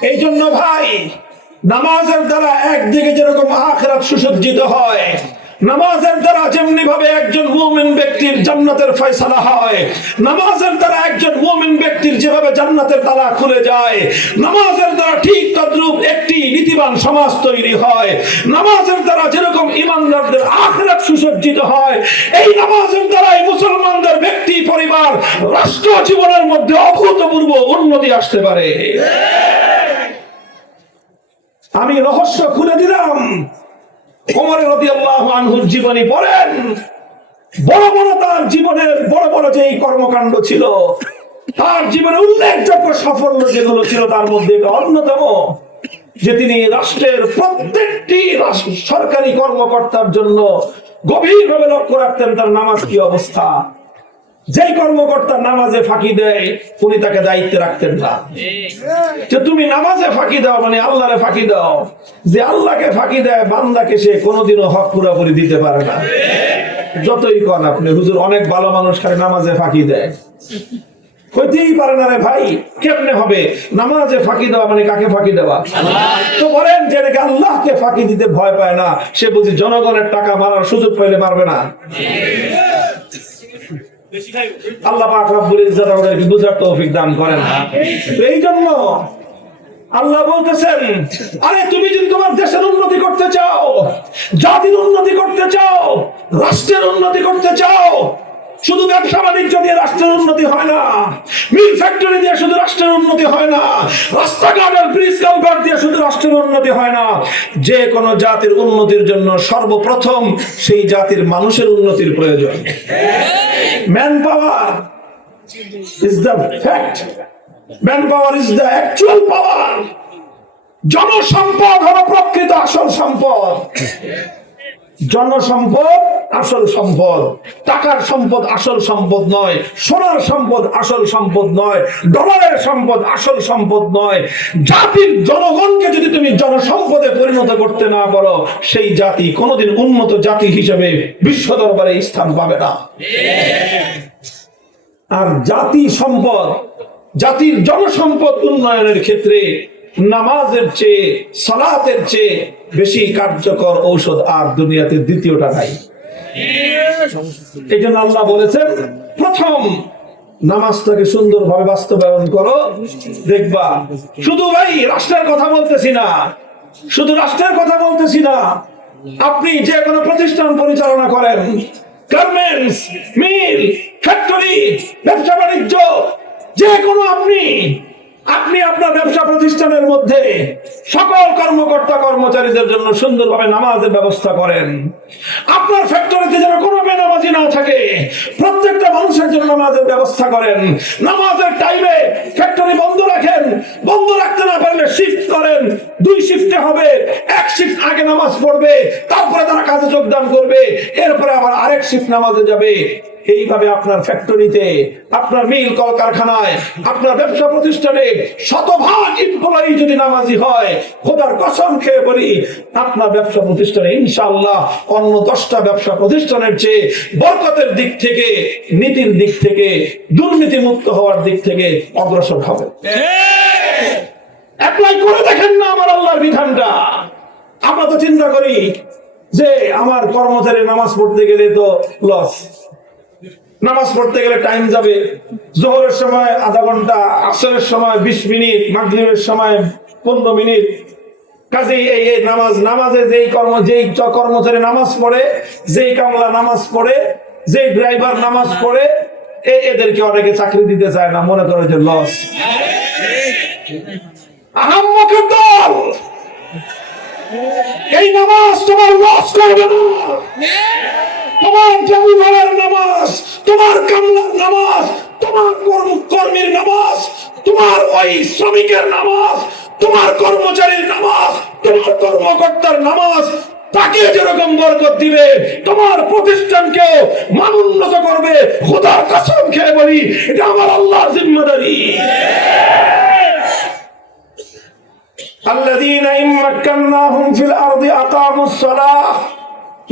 এই জন্য ভাই নামাজের দ্বারা একদিকে যেরকম আখরাত সুসজ্জিত হয় নামাজের দ্বারা যেমনি ভাবে একজন মুমিন ব্যক্তির জান্নাতের ফয়সালা হয়, নামাজের দ্বারা একজন মুমিন ব্যক্তির যেভাবে জান্নাতের তালা খুলে যায়, নামাজের দ্বারা ঠিক তদ্রূপ একটি নীতিবান সমাজ তৈরি হয়, নামাজের দ্বারা যেরকম ইমানদারদের আখরাত সুসজ্জিত হয়, এই নামাজের দ্বারাই মুসলমানদের ব্যক্তি, পরিবার, রাষ্ট্র জীবনের মধ্যে অভূতপূর্ব উন্নতি আসতে পারে। আমি রহস্য খুলে দিলাম। জীবনী পড়েন। বড় বড় তার জীবনের বড় বড় যে কর্মকাণ্ড ছিল, তার জীবনে উল্লেখযোগ্য সাফল্য যেগুলো ছিল, তার মধ্যে অন্যতম, যে তিনি রাষ্ট্রের প্রত্যেকটি সরকারি কর্মকর্তার জন্য গভীরভাবে লক্ষ্য রাখতেন তার নামাজ কি অবস্থা। যেই কর্মকর্তা নামাজে ফাঁকি দেয়, উনি তাকে দায়িত্বে রাখতেন না। যে তুমি নামাজে ফাঁকি দাও মানে আল্লাহরে ফাঁকি দাও। যে আল্লাহকে ফাঁকি দেয়, বান্দাকে সে কোনোদিনও হক পুরাপুরি দিতে পারে না। যতই কন আপনি, হুজুর, অনেক ভালো মানুষ খালি নামাজে ফাঁকি দেয়। হইতেই পারে না রে ভাই, কেমনে হবে? নামাজে ফাঁকি দেওয়া মানে কাকে ফাঁকি দেওয়া? তো বলেন, যে আল্লাহকে ফাঁকি দিতে ভয় পায় না, সে বুঝি জনগণের টাকা মারার সুযোগ পাইলে পারবে না? আল্লাহ পাক রব্বুল ইজ্জত আমাদেরকে বুঝার তৌফিক দান করেন। এই জন্য আল্লাহ বলতেছেন আরে তুমি যদি তোমার দেশের উন্নতি করতে চাও জাতির উন্নতি করতে চাও রাষ্ট্রের উন্নতি করতে চাও শুধু ব্যবসা বাণিজ্য দিয়ে রাষ্ট্রের উন্নতি হয় না। মিল ফ্যাক্টরি দিয়ে শুধু রাষ্ট্রের উন্নতি হয় না। রাস্তাঘাট আর ব্রিজ কালভার্ট দিয়ে শুধু রাষ্ট্রের উন্নতি হয় না। যে কোনো জাতির উন্নতির জন্য সর্বপ্রথম সেই জাতির মানুষের উন্নতির প্রয়োজন। Manpower is the fact fact. Manpower is the actual power. জনসম্পদ হলো প্রকৃত আসল সম্পদ। জনসম্পদ আসল সম্পদ। টাকার সম্পদ আসল সম্পদ নয়, সোনার সম্পদ আসল সম্পদ নয়, ডলারের সম্পদ আসল সম্পদ নয়। জাতির জনগণকে যদি তুমি জনসম্পদে পরিণত করতে না পারো, সেই জাতি কোনোদিন উন্নত জাতি হিসেবে বিশ্ব দরবারে স্থান পাবে না। আর জাতি সম্পদ, জাতির জনসম্পদ উন্নয়নের ক্ষেত্রে নামাজের চেয়ে, সালাতের চেয়ে বেশি কার্যকর ঔষধ আর দুনিয়াতে দ্বিতীয়টা নাই। এই জন্য আল্লাহ বলেছেন, প্রথম নামাজটাকে সুন্দরভাবে বাস্তবায়ন করো, দেখবা, শুধু ভাই রাষ্ট্রের কথা বলতেছি না, শুধু রাষ্ট্রের কথা বলতেছি না, আপনি যে কোনো প্রতিষ্ঠান পরিচালনা করেন, গার্মেন্টস, মিল, ফ্যাক্টরি ব্যবসা বাণিজ্য যে কোনো আপনি আপনি আপনার ব্যবসা প্রতিষ্ঠানের মধ্যে সকল কর্মকর্তা কর্মচারীদের জন্য সুন্দরভাবে নামাজের ব্যবস্থা করেন। আপনার ফ্যাক্টরিতে যেন কোনো বেনামাজি না থাকে, প্রত্যেকটা মানুষের জন্য নামাজের ব্যবস্থা করেন। নামাজের টাইমে ফ্যাক্টরি বন্ধ রাখেন, বন্ধ রাখতে না পারলে শিফট করেন। দুই শিফটে হবে, এক শিফট আগে নামাজ পড়বে, তারপরে তারা কাজে যোগদান করবে, এরপরে আবার আরেক শিফট নামাজে যাবে। এইভাবে আপনার ফ্যাক্টরিতে আপনার মিল কলকারখানায়, আপনার ব্যবসা প্রতিষ্ঠানে শতভাগ এমপ্লয়ি যদি নামাজি হয়, খোদার কসম খেয়ে বলি, আপনার ব্যবসা প্রতিষ্ঠানে ইনশাআল্লাহ অন্য দশটা ব্যবসা প্রতিষ্ঠানের চেয়ে বরকতের দিক থেকে, নীতির দিক থেকে দুর্নীতি মুক্ত হওয়ার দিক থেকে অগ্রসর হবে। অ্যাপ্লাই করে দেখেন না আমার আল্লাহর বিধানটা। আমরা তো চিন্তা করি যে আমার কর্মচারী নামাজ পড়তে গেলে তো লস নামাজ পড়তে গেলে টাইম যাবে। জোহরের সময় আধা ঘণ্টা, আসরের সময় বিশ মিনিট, মাগরিবের সময় পনেরো মিনিট। কাজেই এই নামাজ, নামাজে যেই কর্ম, যেই কর্মচারী নামাজ পড়ে, যেই কামলা নামাজ পড়ে, যেই ড্রাইভার নামাজ পড়ে এদেরকে অনেকে চাকরি দিতে চায় না, মনে করে যে লস দল! এই নামাজ তোমার লস করবে না। তোমার জমিদারের নামাজ তোমার কামলার নামাজ তোমার কর্ম কর্মীর নামাজ তোমার ওই শ্রমিকের নামাজ তোমার কর্মচারীর নামাজ তোমার কর্মকর্তার নামাজ তাকে যেরকম বরকত দিবে তোমার প্রতিষ্ঠানকেও মানোন্নত করবে খোদার কসম খেয়ে বলি এটা আমার আল্লাহর জিম্মাদারি الذين إن مكناهم في الأرض أقاموا الصلاة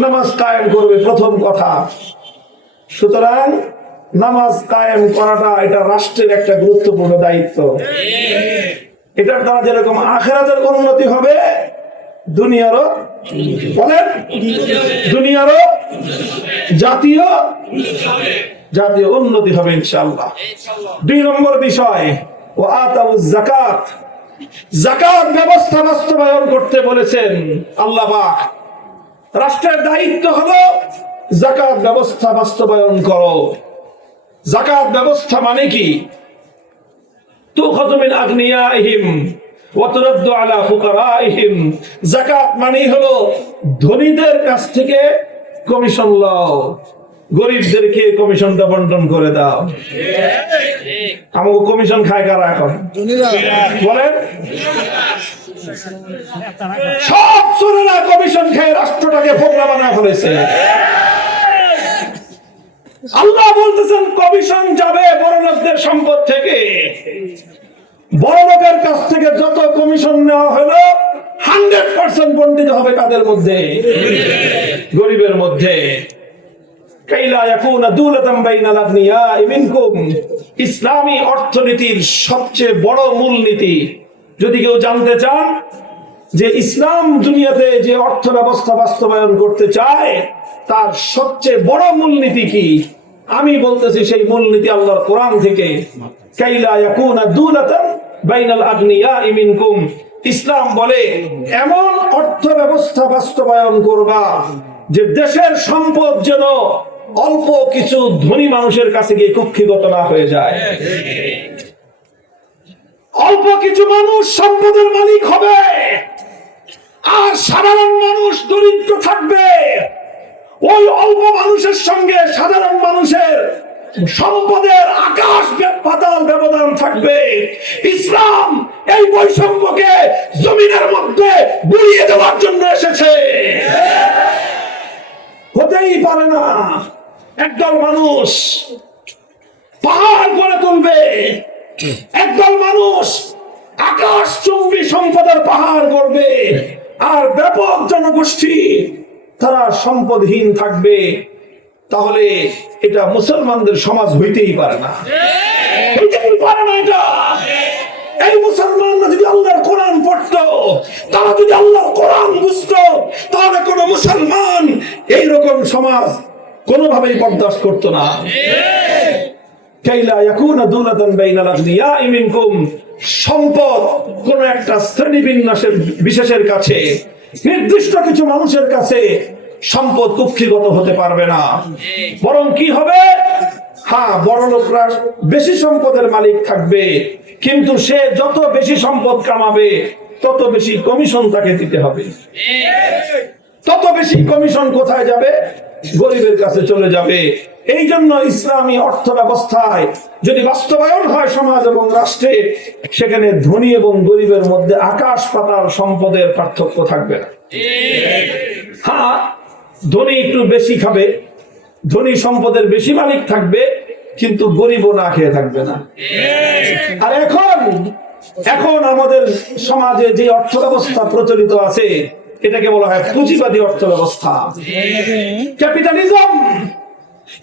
নামাজ কায়েম করবে, প্রথম কথা। সুতরাং নামাজ কায়েম করাটা এটা রাষ্ট্রের একটা গুরুত্বপূর্ণ দায়িত্ব। এটার দ্বারা যেরকম আখেরাতের উন্নতি হবে, দুনিয়ারও বলেন, দুনিয়ারও জাতীয় জাতীয় উন্নতি হবে ইনশাল্লাহ দুই নম্বর বিষয়, ও আতাউ জাকাত জাকাত ব্যবস্থা বাস্তবায়ন করতে বলেছেন আল্লাহ পাক। রাষ্ট্রের দায়িত্ব হলো জাকাত ব্যবস্থা বাস্তবায়ন করো। জাকাত ব্যবস্থা মানে কি? তু খতমিন আগনিয়াইহিম ইহিম জাকাত মানেই হলো ধনীদের কাছ থেকে কমিশন লও। গরিবদেরকে কমিশনটা বন্টন করে দাও। আমাকে কমিশন খায় কারা এখন? বলেন। সব চোরেরা কমিশন খেয়ে রাষ্ট্রটাকে ফোকলা বানা ফেলেছে। আল্লাহ বলতেছেন, কমিশন যাবে বড় লোকদের সম্পদ থেকে। বড় লোকের কাছ থেকে যত কমিশন নেওয়া হলো হান্ড্রেড পার্সেন্ট বন্টিত হবে কাদের মধ্যে, গরিবের মধ্যে। ইসলামী অর্থনীতির সবচেয়ে বড় মূলনীতি। যদি কেউ জানতে চান যে ইসলাম দুনিয়াতে যে অর্থ ব্যবস্থা বাস্তবায়ন করতে চায়, তার সবচেয়ে বড় মূলনীতি কি? আমি বলতেছি সেই মূলনীতি আল্লাহর কোরআন থেকে। ইসলাম বলে, এমন অর্থ ব্যবস্থা বাস্তবায়ন করবা যে দেশের সম্পদ যেন অল্প কিছু ধনী মানুষের কাছে গিয়ে কুক্ষিগত না হয়ে যায়। অল্প কিছু মানুষ সম্পদের মালিক হবে। আর সাধারণ মানুষ দরিদ্র থাকবে। ওই অল্প মানুষের সঙ্গে সাধারণ মানুষের সম্পদের আকাশ পাতাল ব্যবধান থাকবে। ইসলাম এই বৈষম্যকে জমিনের মধ্যে গুড়িয়ে দেওয়ার জন্য এসেছে। হতেই পারে না। একদল মানুষ পাহাড় করে তুলবে। একদল মানুষ আকাশ চুম্বী সম্পদের পাহাড় করবে আর ব্যাপক জনগোষ্ঠী তারা সম্পদহীন থাকবে। তাহলে এটা মুসলমানদের সমাজ হইতেই পারে না। হইতেই পারে না এটা। এই মুসলমানরা যদি আল্লাহর কোরআন পড়তো, তারা যদি আল্লাহর কোরআন বুঝতো, তাহলে কোন মুসলমান এইরকম সমাজ কোনোভাবেই বরদাস্ত করতো না। সম্পদ একটা বিশেষের কাছে, নির্দিষ্ট কিছু মানুষের কাছে সম্পদ হতে পারবে না। বরং কি হবে? বেশি সম্পদের মালিক থাকবে, কিন্তু সে যত বেশি সম্পদ কামাবে, তত বেশি কমিশন তাকে দিতে হবে। তত বেশি কমিশন কোথায় যাবে? গরিবের কাছে চলে যাবে। এই জন্য ইসলামী অর্থ ব্যবস্থায় যদি বাস্তবায়ন হয় সমাজ এবং রাষ্ট্রে, সেখানে ধনী এবং গরিবের মধ্যে আকাশ পাতাল সম্পদের পার্থক্য থাকবে না। হ্যাঁ ধনী একটু বেশি খাবে, ধনী সম্পদের বেশি মালিক থাকবে, কিন্তু গরিবও না খেয়ে থাকবে না। আর এখন এখন আমাদের সমাজে যে অর্থ ব্যবস্থা প্রচলিত আছে এটাকে বলা হয় পুঁজিবাদী অর্থ ব্যবস্থা ক্যাপিটালিজম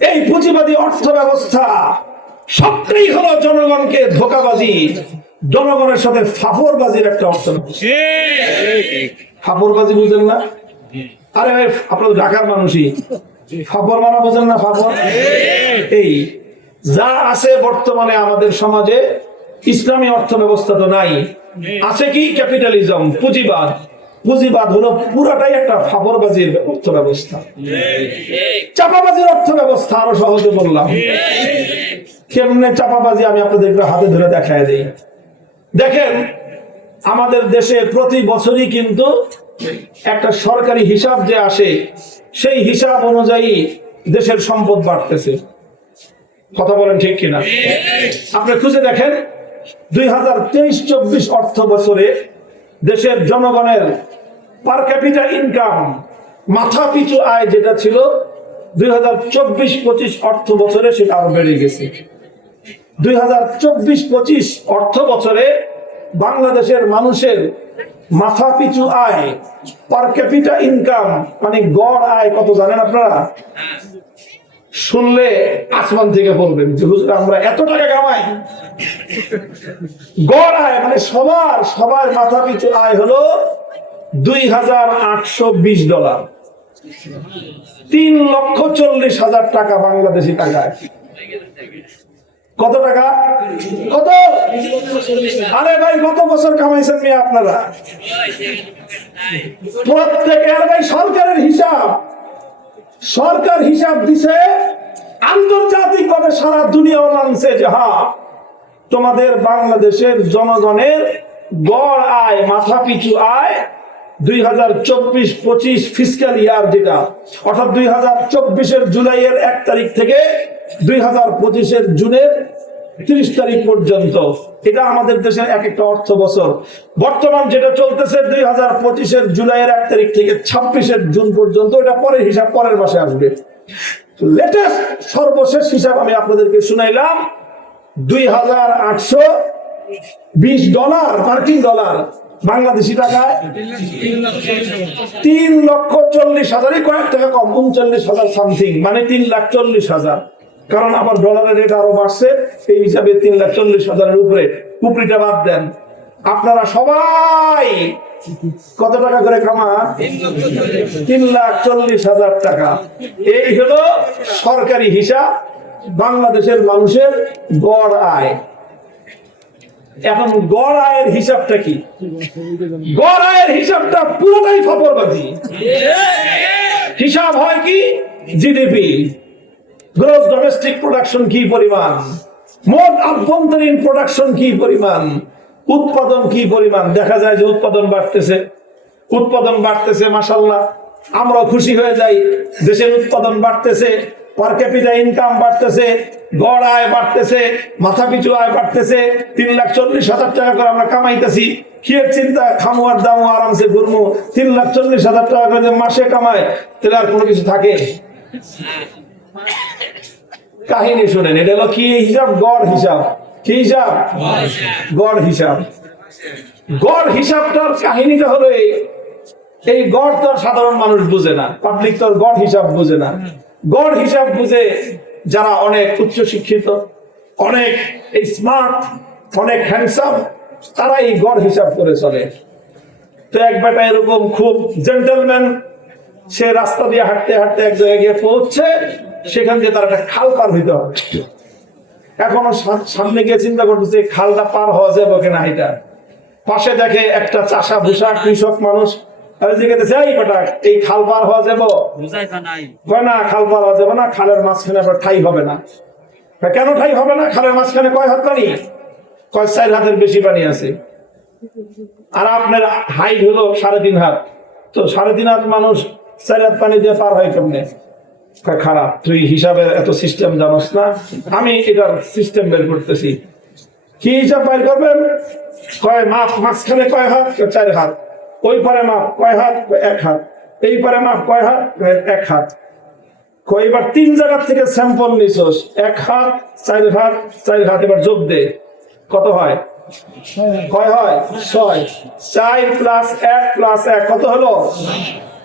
এই পুঁজিবাদী অর্থ ব্যবস্থা সবটাই হলো জনগণকে ধোকাবাজি জনগণের সাথে ফাফরবাজির একটা অর্থ ফাফরবাজি বুঝেন না? আরে ভাই আপনার ঢাকার মানুষই। ফাফর মানা বোঝেন না ফাফর? এই যা আছে বর্তমানে আমাদের সমাজে ইসলামী অর্থ ব্যবস্থা তো নাই। আছে কি? ক্যাপিটালিজম পুঁজিবাদ। পুঁজিবাদ হলো পুরাটাই একটা ফাফরবাজির অর্থ ব্যবস্থা চাপাবাজির অর্থ ব্যবস্থা আরও সহজে বললাম। কেমনে চাপাবাজি আমি আপনাদের হাতে ধরে দেখায় দিই। দেখেন, আমাদের দেশে প্রতি বছরই কিন্তু একটা সরকারি হিসাব যে আসে, সেই হিসাব অনুযায়ী দেশের সম্পদ বাড়তেছে। কথা বলেন ঠিক কিনা? আপনি খুঁজে দেখেন, দুই হাজার তেইশ, চব্বিশ অর্থ বছরে দেশের জনগণের পার ক্যাপিটা ইনকাম মাথা পিছু আয় যেটা ছিল দুই হাজার চব্বিশ পঁচিশ অর্থ বছরে সেটা আরও বেড়ে গেছে। দুই হাজার চব্বিশ পঁচিশ অর্থ বছরে বাংলাদেশের মানুষের মাথা পিছু আয় পার ক্যাপিটা ইনকাম মানে গড় আয় কত জানেন আপনারা? শুনলে আসমান থেকে বলবেন যে, হুজুর, আমরা এত টাকা কামাই। গড় আয় মানে সবার সবার মাথা পিছু আয় হলো দুই হাজার আটশো বিশ ডলার। তিন লক্ষ চল্লিশ হাজার টাকা বাংলাদেশি টাকায়। কত টাকা? কত? আরে ভাই, কত বছর কামাইছেন মেয়ে আপনারা? প্রত্যেকের ভাই, সরকারের হিসাব। সরকার হিসাব দিছে আন্তর্জাতিক ভাবে সারা দুনিয়া মানছে যে, হা, তোমাদের বাংলাদেশের জনগণের গড় আয়, মাথা পিছু আয় দুই হাজার চব্বিশ পঁচিশ ফিসক্যাল ইয়ার যেটা, অর্থাৎ দুই হাজার চব্বিশের জুলাইয়ের এক তারিখ থেকে দুই হাজার পঁচিশের জুনের তিরিশ তারিখ পর্যন্ত। এটা আমাদের দেশের এক একটা অর্থ বছর। বর্তমান যেটা চলতেছে দুই হাজার পঁচিশের জুলাইয়ের এক তারিখ থেকে ছাব্বিশের জুন পর্যন্ত, এটা পরের হিসাব পরের মাসে আসবে। লেটেস্ট সর্বশেষ হিসাব আমি আপনাদেরকে শুনাইলাম, দুই হাজার আটশো বিশ ডলার, মার্কিন ডলার, বাংলাদেশি টাকায় তিন লক্ষ চল্লিশ হাজারই কয়েক টাকা কম, উনচল্লিশ হাজার সামথিং মানে তিন লাখ চল্লিশ হাজার। কারণ আবার ডলারের রেট আরও বাড়ছে, এই হিসাবে তিন লাখ চল্লিশ হাজারের উপরে উপরিটা বাদ দেন। আপনারা সবাই কত টাকা করে কামা? তিন লাখ চল্লিশ হাজার টাকা। এই হলো সরকারি হিসাব, বাংলাদেশের মানুষের গড় আয়। এখন গড় আয়ের হিসাবটা কি? গড় আয়ের হিসাবটা পুরোটাই ফপরবাজি হিসাব হয় কি? জিডিপি। গ্রোস ডোমেস্টিক প্রোডাকশন কি পরিমাণ? মোট আভ্যন্তরীণ প্রোডাকশন কি পরিমাণ? উৎপাদন কি পরিমাণ? দেখা যায় যে উৎপাদন বাড়তেছে। উৎপাদন বাড়তেছে মাসাল্লাহ আমরা খুশি হয়ে যাই। দেশের উৎপাদন বাড়তেছে পার ক্যাপিটা ইনকাম বাড়তেছে, গড় আয় বাড়তেছে, মাথা পিছু আয় বাড়তেছে, তিন লাখ চল্লিশ হাজার টাকা করে আমরা কামাইতেছি। কিয়ের চিন্তা? খামুয়ার দাম আরামসে ঘুরমু। তিন লাখ চল্লিশ হাজার টাকা করে মাসে কামায়, তাহলে আর কোনো কিছু থাকে? কাহিনী শুনেন, এটা হলো কি হিসাব? গড় হিসাব। কি হিসাব? গড় হিসাব। গড় হিসাবটার কাহিনীটা হলো এই। এই গড় তো সাধারণ মানুষ বুঝে না পাবলিক তো গড় হিসাব বুঝে না। গড় হিসাব বুঝে যারা অনেক উচ্চ শিক্ষিত, অনেক স্মার্ট অনেক হ্যান্ডসাম তারা এই গড় হিসাব করে চলে। তো এক বেটা এরকম খুব জেন্টেলম্যান সে রাস্তা দিয়ে হাঁটতে হাঁটতে এক জায়গায় গিয়ে পৌঁছছে সেখান দিয়ে তার একটা খাল পার হইতে হবে। এখনও সামনে গিয়ে চিন্তা করতেছে খালটা পার হওয়া যাবে কিনা এটা? পাশে দেখে একটা চাষা ভুষা কৃষক মানুষ এই খাল পার হওয়া যাব? বুঝাইতা নাই। কয় না খাল পার হওয়া যাবে না খালের মাঝখানে আবার ঠাই হবে না। কেন ঠাই হবে না? খালের মাঝখানে কয় হাত পানি? কয় চার হাতের বেশি পানি আছে। আর আপনার হাইট হলো সাড়ে তিন হাত। তো সাড়ে তিন হাত মানুষ চার হাত পানি দিয়ে পার হয় কেমনে? খারাপ। তুই হিসাবে এত সিস্টেম জানোস না। আমি এটার সিস্টেম বের করতেছি। কি হিসাব বাইর করবেন? কয় মাপ? মাঝখানে কয় হাত? চার হাত। ওই পারে মাপ কয় হাত? এক হাত। এই পারে মাপ কয় হাত? এক হাত। এবার তিন জায়গার থেকে স্যাম্পল নিছস। এক হাত, চার হাত চার হাত। এবার যোগ দে। কত হয়? কয় হয়? ছয়। চার প্লাস এক প্লাস এক কত হলো?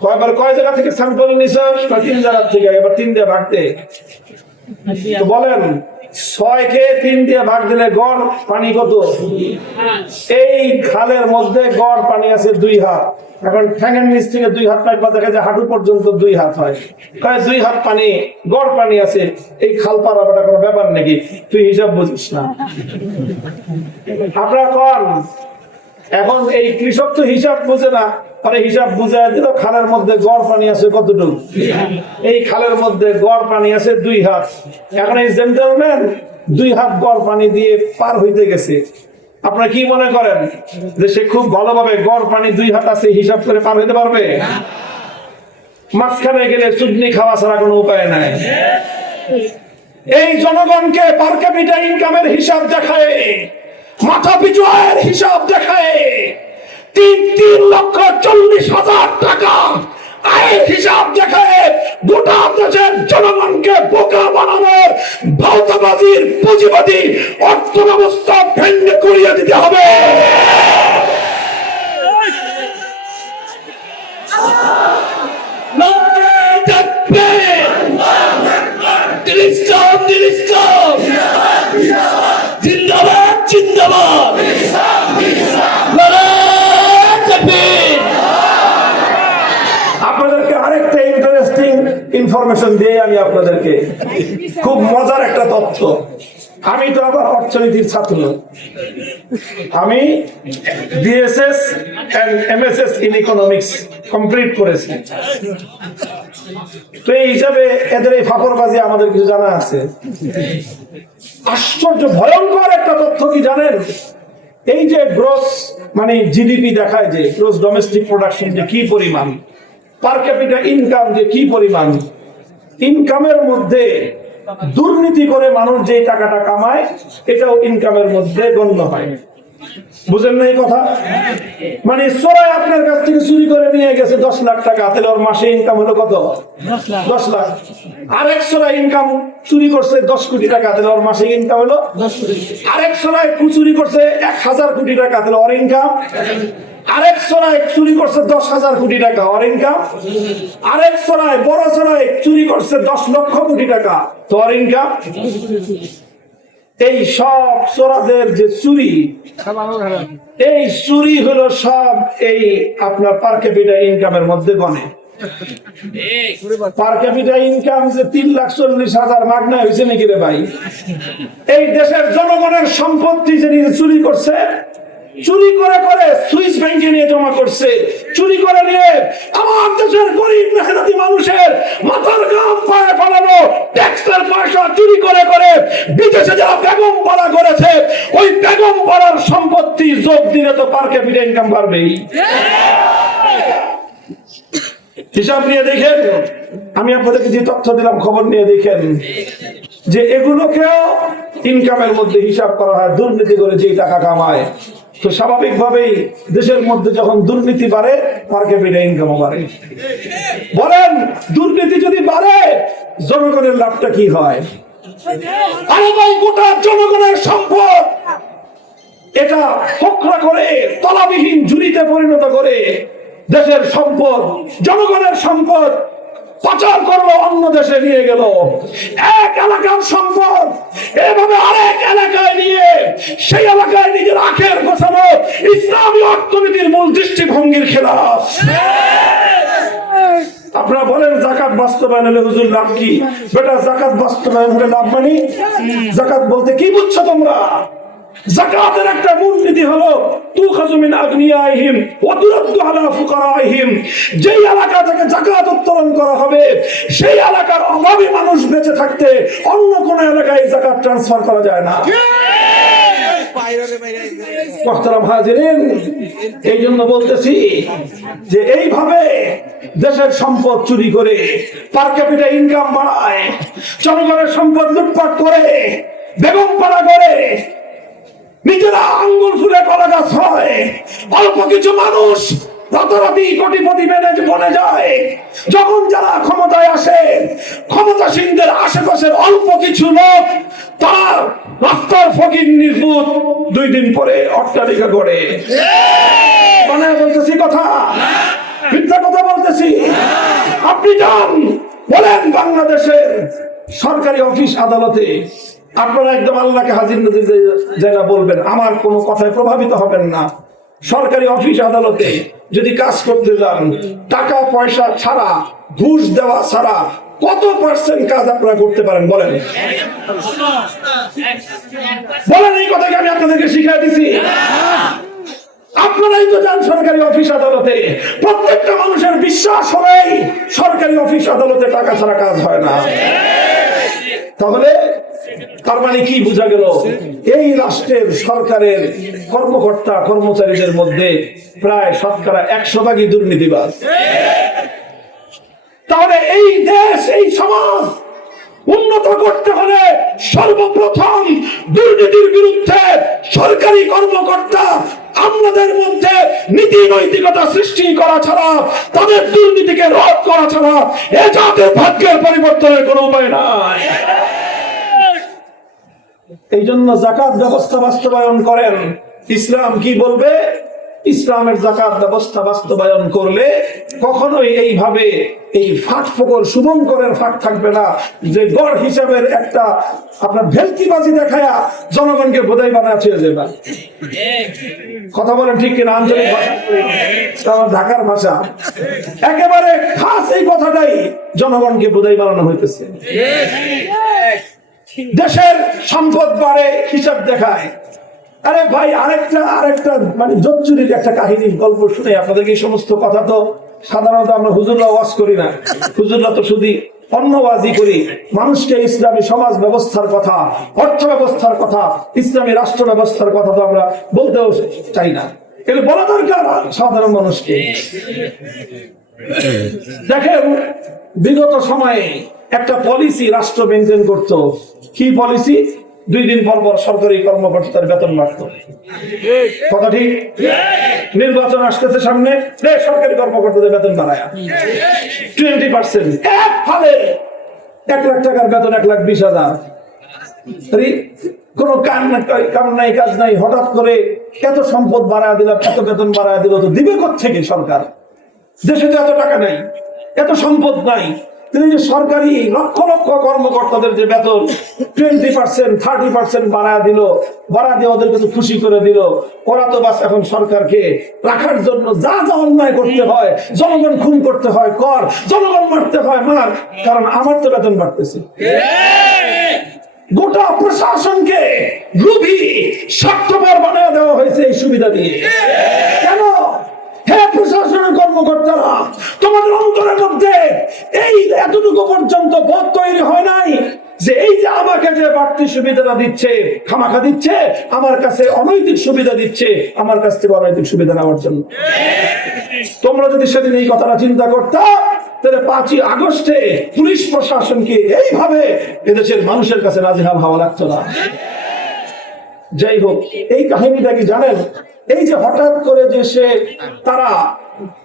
কয়বার কয় জায়গা থেকে স্যাম্পল কয় তিন জায়গা থেকে? এবার তিন দিয়ে বলেন তিন দিয়ে ভাগ দিলে গড় পানি কত? এই খালের মধ্যে গড় পানি আছে দুই হাত। এখন ঠ্যাঙের নিচ থেকে দুই হাত পাইবা দেখা যায় হাঁটু পর্যন্ত দুই হাত হয়। দুই হাত পানি, গড় পানি আছে। এই খাল হওয়াটা কোনো ব্যাপার নাকি? তুই হিসাব বুঝিস না। আপনারা কন এখন এই কৃষক তো হিসাব বুঝে না, পরে হিসাব বুঝে দিল, খালের মধ্যে গড় পানি আছে কতটুকু? এই খালের মধ্যে গড় পানি আছে দুই হাত। এখন এই জেন্টেলম্যান দুই হাত গড় পানি দিয়ে পার হইতে গেছে। আপনারা কি মনে করেন যে সে খুব ভালোভাবে গড় পানি দুই হাত আছে, হিসাব করে পার হইতে পারবে? মাঝখানে গেলে চুটনি খাওয়া ছাড়া কোনো উপায় নাই। এই জনগণকে পার ক্যাপিটা ইনকামের হিসাব দেখায়। মাথা আয়ের হিসাব দেখায় তিন তিন লক্ষ চল্লিশ হাজার টাকা আয়ের হিসাব দেখায় গোটা দেশের জনগণকে বোকা বানানোর পুঁজিবাদী অর্থ ব্যবস্থা ভেঙে করিয়ে দিতে হবে। আপনাদেরকে আরেকটা ইন্টারেস্টিং ইনফরমেশন দিয়ে আমি আপনাদেরকে খুব মজার একটা তথ্য। আমি তো আবার অর্থনীতির ছাত্র। আমি BSS S S in economics complete করেছি। তো এই হিসাবে এদের এই ফাপড়বাজি আমাদের কিছু জানা আছে। আশ্চর্য, ভয়ঙ্কর একটা তথ্য কি জানেন? এই যে গ্রোস মানে জিডিপি দেখায় যে গ্রোস ডোমেস্টিক প্রোডাকশন যে কি পরিমাণ পার ক্যাপিটা ইনকাম যে কি পরিমাণ ইনকামের মধ্যে দুর্নীতি করে মানুষ যে টাকাটা কামায়, এটাও ইনকামের মধ্যে গণ্য হয়। বুঝেন না এই কথা? মানে চোরাই আপনার কাছ থেকে চুরি করে নিয়ে গেছে দশ লাখ টাকা। তাহলে ওর মাসে ইনকাম হলো কত? দশ লাখ। আরেক চোরাই ইনকাম চুরি করছে দশ কোটি টাকা। তাহলে ওর মাসে ইনকাম হলো আরেক চোরাই চুরি করছে এক হাজার কোটি টাকা। তাহলে ওর ইনকাম আরেক চোরাই চুরি করছে দশ হাজার কোটি টাকা। ওর ইনকাম আরেক চোরাই বড় চোরাই চুরি করছে দশ লক্ষ কোটি টাকা। তো ওর ইনকাম এই সব চোরাদের যে চুরি, এই চুরি হলো সব এই আপনার পার ক্যাপিটা ইনকামের মধ্যে গণে। পার ইনকাম যে তিন লাখ চল্লিশ হাজার হয়েছে নাকি রে ভাই? এই দেশের জনগণের সম্পত্তি যে চুরি করছে চুরি করে করে সুইস ব্যাংকে নিয়ে জমা করছে। চুরি করে নিয়ে আমার দেশের গরিব মেহনতি মানুষের মাথার গাম পায়ে ফেলানো, ট্যাক্সের পয়সা চুরি করে করে বিদেশে যারা বেগম পাড়া করেছে, ওই বেগম পাড়ার সম্পত্তি যোগ দিলে তো পার ক্যাপিটা ইনকাম বাড়বেই। হিসাব নিয়ে দেখেন, আমি আপনাদেরকে যে তথ্য দিলাম, খবর নিয়ে দেখেন, যে এগুলোকেও ইনকামের মধ্যে হিসাব করা হয়, দুর্নীতি করে যে টাকা কামায়। তো স্বাভাবিকভাবেই দেশের মধ্যে যখন দুর্নীতি বাড়ে পার ক্যাপিটা ইনকামও বাড়ে। বলেন, দুর্নীতি যদি বাড়ে, জনগণের লাভটা কি হয়? আরে ভাই, গোটা জনগণের সম্পদ! এটা ফোকরা করে, তলাবিহীন ঝুড়িতে পরিণত করে, দেশের সম্পদ, জনগণের সম্পদ পাচার করল, অন্য দেশে নিয়ে গেল। এক এলাকার সম্পদ এভাবে আরেক এলাকায় নিয়ে সেই এলাকায় নিজের আখের গোছানো ইসলামী অর্থনীতির মূল দৃষ্টিভঙ্গির খেলাফ। আপনারা বলেন, জাকাত বাস্তবায়ন হলে হুজুর লাভ কি? বেটা, জাকাত বাস্তবায়ন হলে লাভ মানি? জাকাত বলতে কি বুঝছ তোমরা? জাকাতের একটা মূলনীতি হলো আলা যেই এলাকা থেকে জাকাত উত্তোলন করা হবে, সেই এলাকার অভাবী মানুষ বেঁচে থাকতে অন্য কোন এলাকায় জাকাত ট্রান্সফার করা যায় না। এই জন্য বলতেছি যে এইভাবে দেশের সম্পদ চুরি করে পার ক্যাপিটা ইনকাম বাড়ায়, জনগণের সম্পদ লুটপাট করে, বেগম পাড়া করে নিজেরা আঙ্গুল ফুলে কলা গাছ হয়। অল্প কিছু মানুষ রাতারাতি কোটিপতি বেড়ে বনে যায়। যখন যারা ক্ষমতায় আসে, ক্ষমতাসীনদের আশেপাশের অল্প কিছু লোক, তার রাস্তার ফকির নির্বুত দুই দিন পরে অট্টালিকা গড়ে। মানে বলতেছি কথা? মিথ্যা কথা বলতেছি? আপনি যান, বলেন বাংলাদেশের সরকারি অফিস আদালতে। আপনারা একদম আল্লাহকে হাজির নাজির জায়গা বলবেন, আমার কোনো কথায় প্রভাবিত হবেন না। সরকারি অফিস আদালতে যদি কাজ করতে যান, টাকা পয়সা ছাড়া, ঘুষ দেওয়া ছাড়া কত পার্সেন্ট কাজ আপনারা করতে পারেন বলেন? বলেন এই কথাকে আমি আপনাদেরকে শিখিয়ে দিছি। আপনারাই তো যান সরকারি অফিস আদালতে। প্রত্যেকটা মানুষের বিশ্বাস হলেই সরকারি অফিস আদালতে টাকা ছাড়া কাজ হয় না। তাহলে তার মানে কি বোঝা গেল? এই রাষ্ট্রের সরকারের কর্মকর্তা কর্মচারীদের মধ্যে প্রায় শতকরা একশো ভাগই দুর্নীতিবাজ। তাহলে এই দেশ, এই সমাজ উন্নত করতে হলে সর্বপ্রথম দুর্নীতির বিরুদ্ধে সরকারি কর্মকর্তা আমাদের মধ্যে নীতি নৈতিকতা সৃষ্টি করা ছাড়া, তাদের দুর্নীতিকে রোধ করা ছাড়া এ জাতের ভাগ্যের পরিবর্তনের কোনো উপায় নাই। এই জন্য জাকাত ব্যবস্থা বাস্তবায়ন করেন। ইসলাম কি বলবে? ইসলামের জাকাত ব্যবস্থা বাস্তবায়ন করলে কখনোই এইভাবে এই ফাঁক ফোকর শুভঙ্করের ফাঁক থাকবে না, যে গড় হিসাবের একটা আপনার ভেলকিবাজি দেখায়া জনগণকে বোধাই বানা ছেড়ে দেবে। কথা বলেন ঠিক কিনা, আঞ্চলিক ভাষা? ঢাকার ভাষা। একেবারে খাস এই কথাটাই জনগণকে বোধাই বানানো হইতেছে। দেশের সম্পদ বাড়ে, হিসাব দেখায়। আরে ভাই, আরেকটা আরেকটা মানে জচ্চুরির একটা কাহিনী, গল্প শুনে আপনাদেরকে এই সমস্ত কথা তো সাধারণত আমরা হুজুররা ওয়াজ করি না। হুজুররা তো শুধু অন্নবাজি করি। মানুষকে ইসলামী সমাজ ব্যবস্থার কথা, অর্থ ব্যবস্থার কথা, ইসলামী রাষ্ট্র ব্যবস্থার কথা তো আমরা বলতেও চাই না। এগুলো বলা দরকার সাধারণ মানুষকে। দেখেন, বিগত সময়ে একটা পলিসি রাষ্ট্র মেনটেন করত। কি পলিসি দুই দিন পর পর সরকারি কর্মকর্তার বেতন বাড়ত কথা ঠিক? নির্বাচন আসতেছে সামনে সরকারি কর্মকর্তাদের বেতন বাড়ায়। টোয়েন্টি পার্সেন্ট এক ফালে এক লাখ টাকার বেতন এক লাখ বিশ হাজার। কোনো কাম কাম নাই, কাজ নাই, হঠাৎ করে এত সম্পদ বাড়ায় দিলাম এত বেতন বাড়ায় দিল, তো দিবে থেকে সরকার? দেশে তো এত টাকা নাই, এত সম্পদ নাই। এই যে সরকারি লক্ষ লক্ষ কর্মকর্তাদের যে বেতন টোয়েন্টি পার্সেন্ট থার্টি পার্সেন্ট বাড়ায় দিল বাড়া দিয়ে ওদেরকে তো খুশি করে দিল। ওরা তো বাস এখন সরকারকে রাখার জন্য যা যা অন্যায় করতে হয়, জনগণ খুন করতে হয়, কর, জনগণ মারতে হয়, মার, কারণ আমার তো বেতন বাড়তেছে। গোটা প্রশাসনকে রুভি স্বার্থপর বানায় দেওয়া হয়েছে এই সুবিধা দিয়ে। প্রশাসনের কর্মকর্তারা তোমাদের অন্তরের মধ্যে এই এতটুকু পর্যন্ত তৈরি হয় নাই যে এই যে আমাকে যে বাড়তি সুবিধাটা দিচ্ছে, খামাখা দিচ্ছে, আমার কাছে অনৈতিক সুবিধা দিচ্ছে, আমার কাছ থেকে অনৈতিক সুবিধা নেওয়ার জন্য। তোমরা যদি সেদিন এই কথাটা চিন্তা করতা, তাহলে পাঁচই আগস্টে পুলিশ প্রশাসনকে এইভাবে এদেশের মানুষের কাছে নাজেহাল হওয়া লাগতো না। যাই হোক, এই কাহিনীটা কি জানেন? এই যে হঠাৎ করে যে সে তারা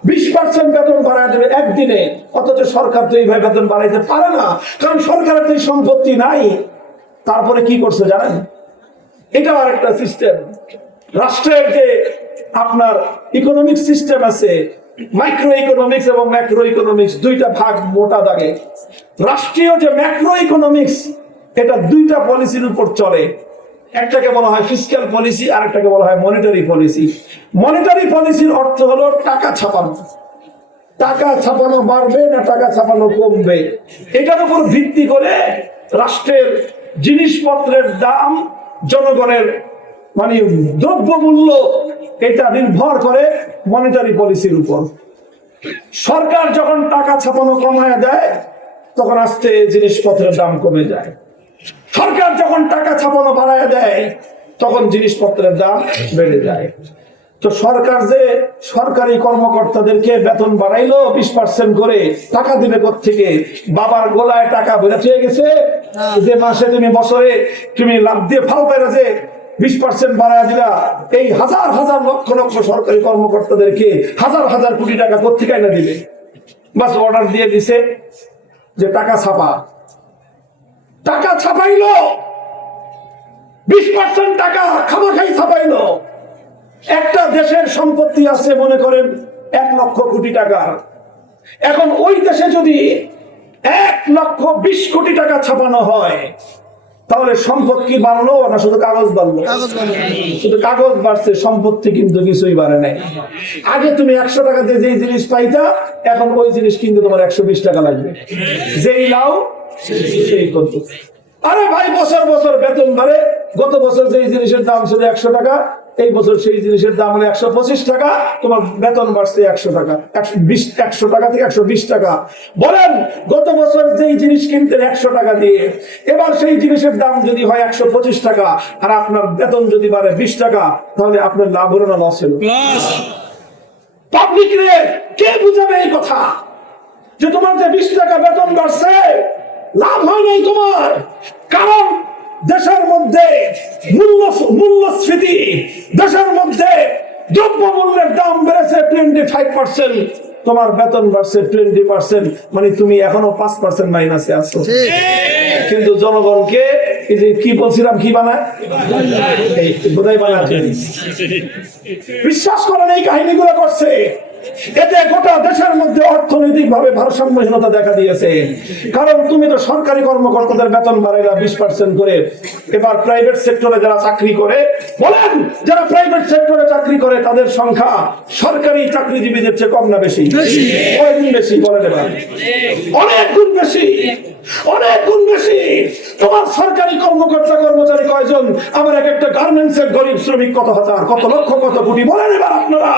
বিশ পার্সেন্ট বেতন বাড়ায় দেবে একদিনে, অথচ সরকার তো এইভাবে বেতন বাড়াইতে পারে না, কারণ সরকারের তো এই সম্পত্তি নাই। তারপরে কি করছে জানেন? এটাও আরেকটা সিস্টেম রাষ্ট্রের যে আপনার ইকোনমিক সিস্টেম আছে মাইক্রো ইকোনমিক্স এবং ম্যাক্রো ইকোনমিক্স দুইটা ভাগ মোটা দাগে। রাষ্ট্রীয় যে ম্যাক্রো ইকোনমিক্স এটা দুইটা পলিসির উপর চলে। একটাকে বলা হয় ফিসক্যাল পলিসি আর একটাকে বলা হয় মনিটারি পলিসি মনিটারি পলিসির অর্থ হলো টাকা ছাপানো। টাকা ছাপানো বাড়বে না টাকা ছাপানো কমবে? এটার উপর ভিত্তি করে রাষ্ট্রের জিনিসপত্রের দাম জনগণের মানে দ্রব্যমূল্য, এটা নির্ভর করে মনিটারি পলিসির উপর। সরকার যখন টাকা ছাপানো কমায় দেয়, তখন আস্তে জিনিসপত্রের দাম কমে যায়। সরকার যখন টাকা ছাপানো বাড়ায় দেয় তখন জিনিসপত্রের দাম বেড়ে যায়। তো সরকার যে সরকারি কর্মকর্তাদেরকে বেতন বাড়াইলো বিশ পার্সেন্ট করে টাকা দিবে থেকে বাবার গোলায় টাকা বেড়ে গেছে। যে মাসে তুমি বছরে তুমি লাভ দিয়ে ফাল পেরে যে বিশ পার্সেন্ট বাড়ায় দিলা এই হাজার হাজার লক্ষ লক্ষ সরকারি কর্মকর্তাদেরকে হাজার হাজার কোটি টাকা কোথেকে না দিবে? বাস অর্ডার দিয়ে দিছে যে টাকা ছাপা। টাকা ছাপাইলো। বিশ পার্সেন্ট টাকা খামাখাই ছাপাইল। একটা দেশের সম্পত্তি আছে মনে করেন এক লক্ষ কোটি টাকার। এখন ওই দেশে যদি এক লক্ষ বিশ কোটি টাকা ছাপানো হয় তাহলে সম্পদ কি বাড়লো না শুধু কাগজ বাড়লো। শুধু কাগজ বাড়ছে সম্পত্তি কিন্তু কিছুই বাড়ে নাই। আগে তুমি একশো টাকা দিয়ে যেই জিনিস পাইতা এখন ওই জিনিস কিন্তু তোমার একশো বিশ টাকা লাগবে। যেই লাও আরে ভাই বছর বছর বেতন বাড়ে। গত বছর যেই জিনিসের দাম ছিল একশো টাকা এই বছর সেই জিনিসের দাম হলো একশো পঁচিশ টাকা। তোমার বেতন বাড়ছে একশো টাকা একশো টাকা থেকে একশো বিশ টাকা। বলেন গত বছর যেই জিনিস কিনতেন একশো টাকা দিয়ে এবার সেই জিনিসের দাম যদি হয় একশো পঁচিশ টাকা আর আপনার বেতন যদি বাড়ে বিশ টাকা তাহলে আপনার লাভ হলো না লস হলো। পাবলিক রে কে বুঝাবে এই কথা? যে তোমার যে বিশ টাকা বেতন বাড়ছে লাভ হয় নাই তোমার। কারণ দেশের মধ্যে মূল্য মূল্যস্ফীতি দেশের মধ্যে দ্রব্য মূল্যের দাম বেড়েছে টোয়েন্টি ফাইভ পার্সেন্ট তোমার বেতন বাড়ছে টোয়েন্টি পার্সেন্ট মানে তুমি এখনও পাঁচ পার্সেন্ট মাইনাসে আছো। কিন্তু জনগণকে এই যে কি বলছিলাম কি বানায়? বোধহয় বানাচ্ছে বিশ্বাস করেন এই কাহিনীগুলো করছে। এতে গোটা দেশের মধ্যে অর্থনৈতিক ভাবে ভারসাম্যহীনতা দেখা দিয়েছে। কারণ তুমি তো সরকারি কর্মকর্তাদের বেতন বাড়াইলা বিশ পার্সেন্ট করে। এবার প্রাইভেট সেক্টরে যারা চাকরি করে বলেন যারা প্রাইভেট সেক্টরে চাকরি করে তাদের সংখ্যা সরকারি চাকরিজীবীদের চেয়ে কম না বেশি? কয়গুণ বেশি বলেন এবার। অনেক গুণ বেশি। অনেক গুণ বেশি। তোমার সরকারি কর্মকর্তা কর্মচারী কয়জন? আমার এক একটা গার্মেন্টস এর গরিব শ্রমিক কত হাজার, কত লক্ষ, কত কোটি? বলেন এবার আপনারা।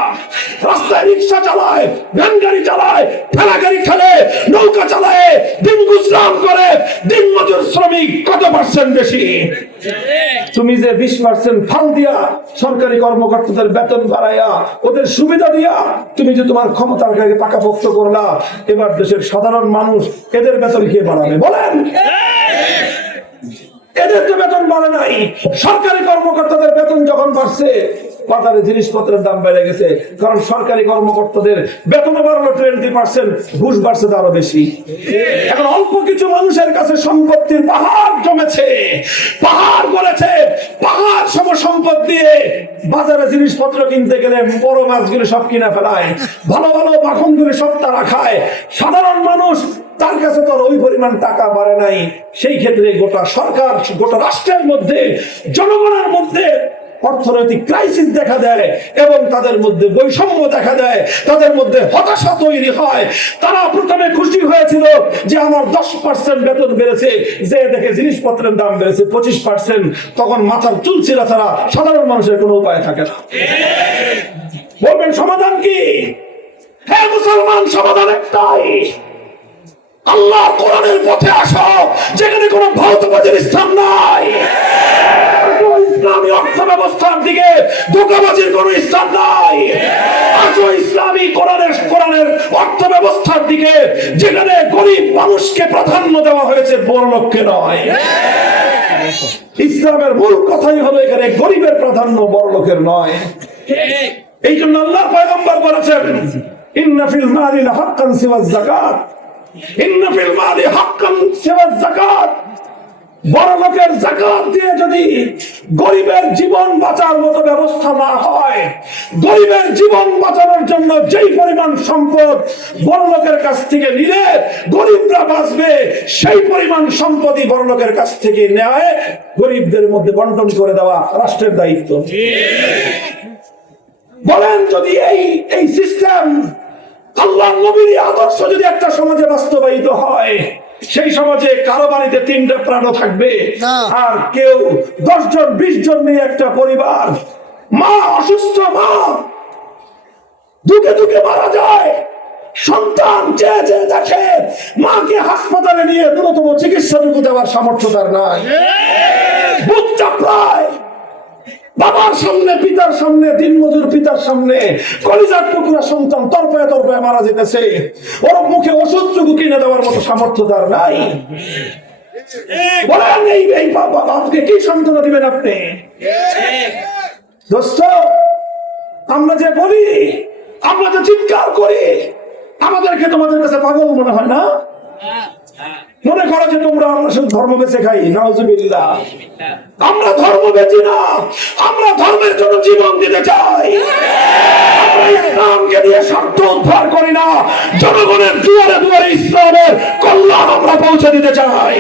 রাস্তায় রিক্সা চালায়, ভ্যান গাড়ি চালায়, ঠেলা গাড়ি ঠেলে নৌকা চালায়, দিন গুজরাম করে, দিন মজুর শ্রমিক কত পার্সেন্ট বেশি? তুমি যে বিশ পার্সেন্ট ফাল দিয়া সরকারি কর্মকর্তাদের বেতন বাড়াইয়া ওদের সুবিধা দিয়া তুমি যে তোমার ক্ষমতার গাড়ি পাকাপোক্ত করলা, এবার দেশের সাধারণ মানুষ এদের বেতন কে বাড়াবে? বলেন। এদের তো বেতন বাড়ে নাই। সরকারি কর্মকর্তাদের বেতন যখন বাড়ছে বাজারে জিনিসপত্রের দাম বেড়ে গেছে। কারণ সরকারি কর্মকর্তাদের বেতন বাড়লো টোয়েন্টি পার্সেন্ট ঘুষ বাড়ছে আরও বেশি। এখন অল্প কিছু মানুষের কাছে সম্পত্তির পাহাড় জমেছে। পাহাড় গড়েছে। পাহাড় সম সম্পদ দিয়ে বাজারে জিনিসপত্র কিনতে গেলে বড় মাছগুলো সব কিনে ফেলায়। ভালো ভালো মাখনগুলো সব তারা খায়। সাধারণ মানুষ তার কাছে তো ওই পরিমাণ টাকা বাড়ে নাই। সেই ক্ষেত্রে গোটা সরকার, গোটা রাষ্ট্রের মধ্যে, জনগণের মধ্যে অর্থনৈতিক ক্রাইসিস দেখা দেয় এবং তাদের মধ্যে বৈষম্য দেখা দেয়, তাদের মধ্যে হতাশা তৈরি হয়। তারা প্রথমে খুশি হয়েছিল যে আমার দশ পার্সেন্ট বেতন বেড়েছে, যে দেখে জিনিসপত্রের দাম বেড়েছে পঁচিশ পার্সেন্ট তখন মাথার চুল ছিঁড়া ছাড়া সাধারণ মানুষের কোনো উপায় থাকে না। বলবেন, সমাধান কি? হ্যাঁ মুসলমান, সমাধান একটাই। আল্লাহ কোরআনের পথে আসো, যেখানে কোনো ভৌতবাদের স্থান নাই। ইসলামী অর্থ ব্যবস্থার দিকে ধোকাবাজির কোনো স্থান নাই। আসো ইসলামী কোরআনের কোরআনের অর্থ ব্যবস্থার দিকে যেখানে গরিব মানুষকে প্রাধান্য দেওয়া হয়েছে, বড় লোককে নয়। ইসলামের মূল কথাই হলো এখানে গরিবের প্রাধান্য, বড় লোকের নয়। এই জন্য আল্লাহ পয়গম্বর বলেছেন, ইন্না ফিল মালি লাহাক্কান সিওয়া যাকাত। ইন্না ফিল হাক্কান সিওয়া যাকাত। বড় লোকের জাকাত দিয়ে যদি গরিবের জীবন বাঁচার মতো ব্যবস্থা না হয়, গরিবের জীবন বাঁচানোর জন্য যেই পরিমাণ সম্পদ বড় লোকের কাছ থেকে নিলে গরিবরা বাঁচবে, সেই পরিমাণ সম্পদই বড় লোকের কাছ থেকে নেয়, গরিবদের মধ্যে বন্টন করে দেওয়া রাষ্ট্রের দায়িত্ব। বলেন যদি এই এই সিস্টেম আল্লাহ নবীর আদর্শ যদি একটা সমাজে বাস্তবায়িত হয় সেই সমাজে কারও বাড়িতে তিনটা প্রাণ থাকবে। আর কেউ দশজন বিশ জন নিয়ে একটা পরিবার। মা অসুস্থ মা। দুকে দুকে মারা যায়। সন্তান চেয়ে চেয়ে দেখে মাকে হাসপাতালে নিয়ে ন্যূনতম চিকিৎসাটুকু দেওয়ার সামর্থ্য তার নাই। চাপড়ায়। বাবার সামনে, পিতার সামনে, দিনমজুর পিতার সামনে, কলিজার টুকরা সন্তান তরপায় তরপায় মারা যেতেছে। ওর মুখে ওষুধটুকু কিনে দেওয়ার মতো সামর্থ্য তার নাই। কি সান্ত্বনা দিবেন আপনি? আমরা যে বলি, আমরা যে চিৎকার করি, আমাদেরকে তোমাদের কাছে পাগল মনে হয় না? মনে করো যে তোমরা আমরা শুধু ধর্ম বেঁচে খাই, নাউজুবিল্লাহ। আমরা ধর্ম বেঁচি না, আমরা ধর্মের জন্য জীবন দিতে চাই। ইসলামকে দিয়ে স্বার্থ উদ্ধার করি না, জনগণের দুয়ারে দুয়ারে ইসলামের কল্যাণ আমরা পৌঁছে দিতে চাই।